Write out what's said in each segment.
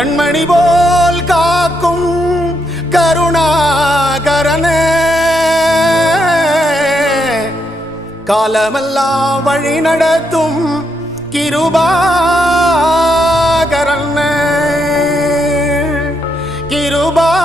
கண்மணி போல் காக்கும் கருணாகரனே, காலமெல்லாம் வழி நடத்தும் கிருபாகரனே, கிருபாகரனே.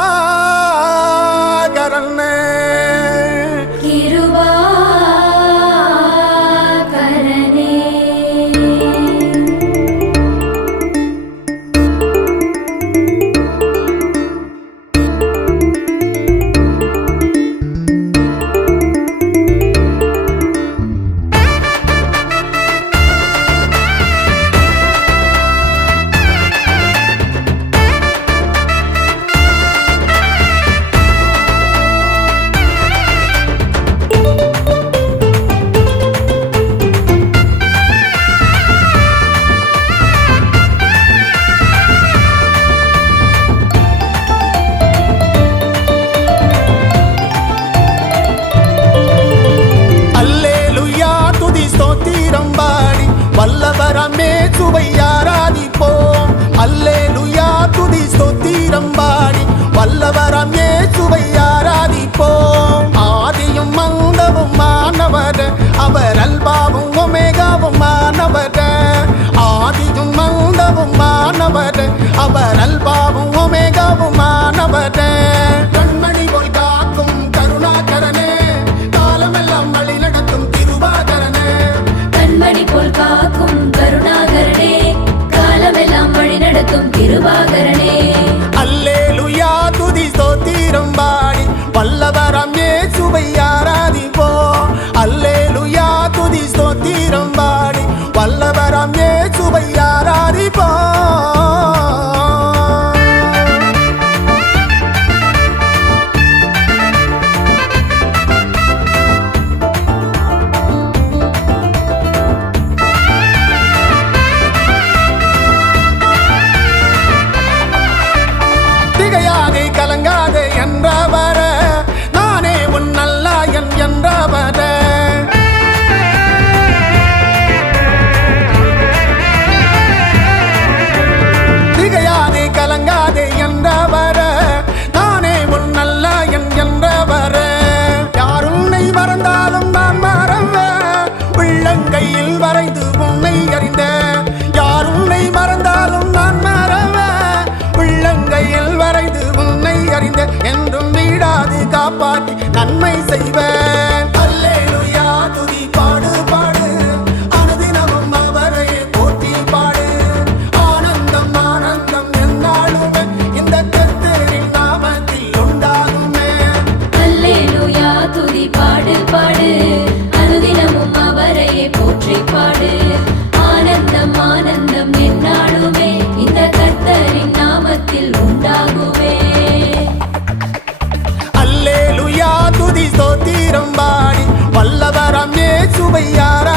வல்லவரமே சுவை ஆராதிப்போம். அல்லேலூயா துதி ஸ்தோத்திரம் பாடி வல்லவரமே சுவை ஆராதிப்போம். ஆதியும் மந்தமும் மாணவர் அவர், அல்பாவும் ஒமேகாவும் மாணவர். ஆதியும் மந்தமும் மாணவர் அவர், அல்பாவும் ஒமேகாவும் மாணவர். கண்மணி போல் காக்கும் கருணாகரனே, காலமெல்லாம் வழி நடத்தும் கிருபாகரனே. கண்மணி போல் காக்கும் கருணாகரனே, காலமெல்லாம் வழி நடத்தும் கிருபாகரனே. அல்லேலூயா துதி ஸ்தோத்திரம் பாடி வல்லவரம் இயேசுவை ஆராதிப்போம். அல்லேலூயா துதி ஸ்தோத்திரம் பாடி வல்லவரம் இயேசுவை ஆராதிப்போம். கலங்காதே என்றவர, நானே உன் நல்லாயன் என்றவர. திகையாதே கலங்காதே என்றவர, நானே உன் நல்லாயன் என்றவர. யார் உன்னை மறந்தாலும் நான் மறவேன், உள்ளங்கையில் வரைந்து உன்னை அறிந்த. யார் உன்னை மறந்தாலும் நான் மறவேன், உள்ளங்கையில் வரைந்து அறிந்த. என்றும் வீடாது காப்பாற்றி நன்மை செய்வேன். அல்லேலூயா துதி பாடு பாடு, அனுதினமும் அவரையே போற்றி பாடு. ஆனந்தம் ஆனந்தம் என்னாலுமே இந்த கர்த்தரின் நாமத்தில் உண்டாகுமே. அல்லேலூயா துதி பாடு பாடு, அனுதினமும் அவரையே போற்றி பாடு. ஆனந்தம் ஆனந்தம் என்னாலுமே இந்த கர்த்தரின் நாமத்தில் உண்டாகுமே. அல்லேலூயா துதி ஸ்தோத்திரம் பாடி வல்லவரம் இயேசுவை ஆராதிப்போம்.